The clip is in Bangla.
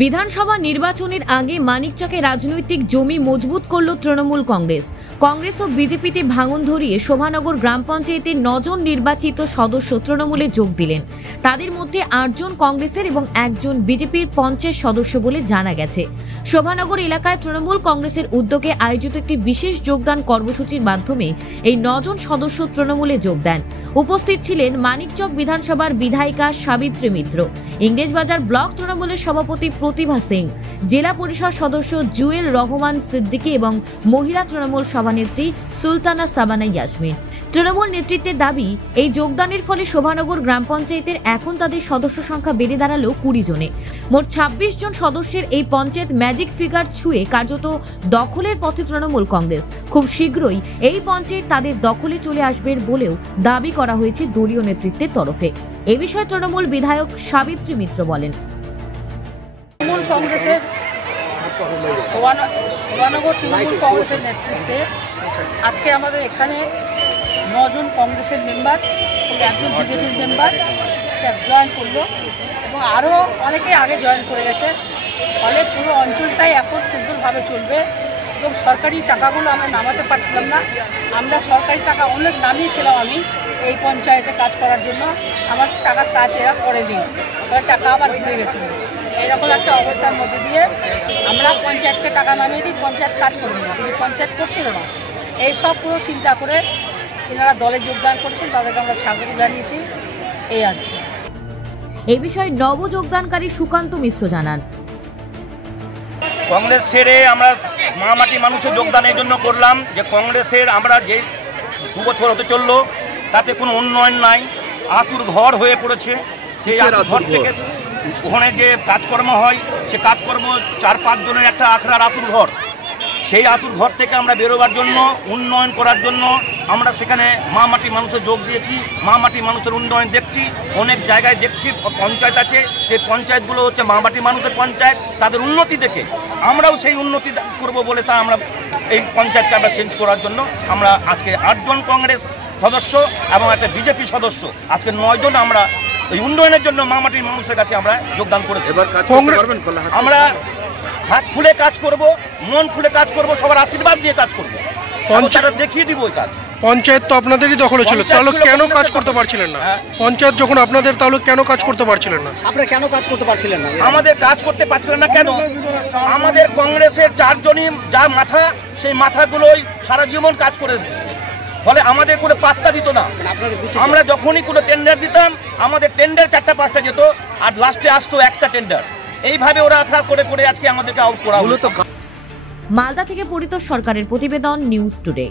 বিধানসভা নির্বাচনের আগে মানিকচকে রাজনৈতিক জমি মজবুত করল তৃণমূল কংগ্রেস। কংগ্রেস ও বিজেপিতে ভাঙন ধরিয়ে শোভানগর গ্রাম পঞ্চায়েতের 9 জন নির্বাচিত সদস্য তৃণমূলে যোগ দিলেন। তাদের মধ্যে 8 জন কংগ্রেসের এবং 1 জন বিজেপির পঞ্চায়েত সদস্য বলে জানা গেছে। শোভানগর এলাকায় তৃণমূল কংগ্রেসের উদ্যোগে আয়োজিত একটি বিশেষ যোগদান কর্মসূচির মাধ্যমে এই 9 জন সদস্য তৃণমূলে যোগ দেন। উপস্থিত ছিলেন মানিকচক বিধানসভার বিধায়িকা সাবিত্রী মিত্র, ইংরেজবাজার ব্লক তৃণমূলের সভাপতি প্রতিভা সিং, জেলা পরিষদ সদস্য জুয়েল রহমান সিদ্দিকী এবং মহিলা তৃণমূল সভানেত্রী সুলতানা সাবানা ইয়াসমিন। তৃণমূল নেতৃত্বের দাবি, এই যোগদানের ফলে শোভানগর গ্রাম পঞ্চায়েতের এখন তাদের সদস্য সংখ্যা বেড়ে দাঁড়ালো 20 জনে। মোট 26 জন সদস্যের এই পঞ্চায়েত ম্যাজিক ফিগার ছুঁয়ে কার্যত দখলের পথে তৃণমূল কংগ্রেস। খুব শীঘ্রই এই পঞ্চায়েত তাদের দখলে চলে আসবে বলেও দাবি করা হয়েছে দলীয় নেতৃত্বের তরফে। এ বিষয়ে তৃণমূল বিধায়ক সাবিত্রী মিত্র বলেন, তৃণমূল কংগ্রেসের শোভানগর তৃণমূল কংগ্রেসের নেতৃত্বে আজকে আমাদের এখানে 9 জন কংগ্রেসের মেম্বার এবং 1 জন বিজেপির মেম্বার জয়েন করলো এবং আরও অনেকে আগে জয়েন করে গেছে। ফলে পুরো অঞ্চলটাই এখন সুন্দরভাবে চলবে এবং সরকারি টাকাগুলো আমরা নামাতে পারছিলাম না। আমরা সরকারি টাকা অনেক নামিয়েছিলাম আমি এই পঞ্চায়েতে কাজ করার জন্য, আমার টাকার কাজ এরা করেনি, টাকা আবার ঘুরে গেছিলো। এইরকম একটা অবস্থার মধ্যে দিয়ে আমরা পঞ্চায়েতকে টাকা নামিয়ে দিই, পঞ্চায়েত কাজ করবে না, কিন্তু পঞ্চায়েত করছিল না। এই সব পুরো চিন্তা করে এনারা দলে যোগদান করেছেন, তাদেরকে আমরা স্বাগত জানিয়েছি। এই আর কি। এই বিষয়ে নব যোগদানকারী সুকান্ত মিশ্র জানান, কংগ্রেস ছেড়ে আমরা মামাটি মানুষের যোগদান এই জন্য করলাম যে কংগ্রেসের আমরা যে 2 বছর হতে চললো তাতে কোনো উন্নয়ন নাই, আতুর ঘর হয়ে পড়েছে। সেই আতুর ঘর থেকে ওখানে যে কাজকর্ম হয় সে কাজকর্ম 4-5 জনের একটা আখড়ার আতুর ঘর, সেই আতুর ঘর থেকে আমরা বেরোবার জন্য, উন্নয়ন করার জন্য আমরা সেখানে মামাটি মানুষের যোগ দিয়েছি। মামাটি মানুষের উন্নয়ন দেখছি, অনেক জায়গায় দেখছি পঞ্চায়েত আছে, সেই পঞ্চায়েতগুলো হচ্ছে মামাটি মানুষের পঞ্চায়েত। তাদের উন্নতি দেখে আমরাও সেই উন্নতি করব বলে তা আমরা এই পঞ্চায়েতকে আমরা চেঞ্জ করার জন্য আমরা আজকে 8 জন কংগ্রেস সদস্য এবং একটা বিজেপি সদস্য, আজকে 9 জন আমরা এই উন্নয়নের জন্য মামাটির মানুষের কাছে আমরা যোগদান করেছি। আমরা হাত খুলে কাজ করব, মন খুলে কাজ করব, সবার আশীর্বাদ নিয়ে কাজ করব, পঞ্চায়েত দেখিয়ে দিব এই কাজ। পঞ্চায়েত তো আপনাদেরই দখলে ছিল, তাহলে কেন কাজ করতে পারছিলেন না? পঞ্চায়েত যখন আপনাদের, তাহলে কেন কাজ করতে পারছিলেন না? আপনারা কেন কাজ করতে পারছিলেন না? আমাদের কাজ করতে পারছিলেন না কেন? আমাদের কংগ্রেসের 4 জনই যা মাথা, সেই মাথাগুলোই সারা জীবন কাজ করে, ফলে আমাদের কোনো পাত্তা দিত না। আমরা যখনই কোনো টেন্ডার দিতাম, আমাদের টেন্ডার 4টা-5টা যেত আর লাস্টে আসতো একটা টেন্ডার। এইভাবে ওরা আখড়া করে করে আজকে আমাদেরকে আউট করা হলো। মালদা থেকে পরিতোষ সরকারের প্রতিবেদন, নিউজ টুডে।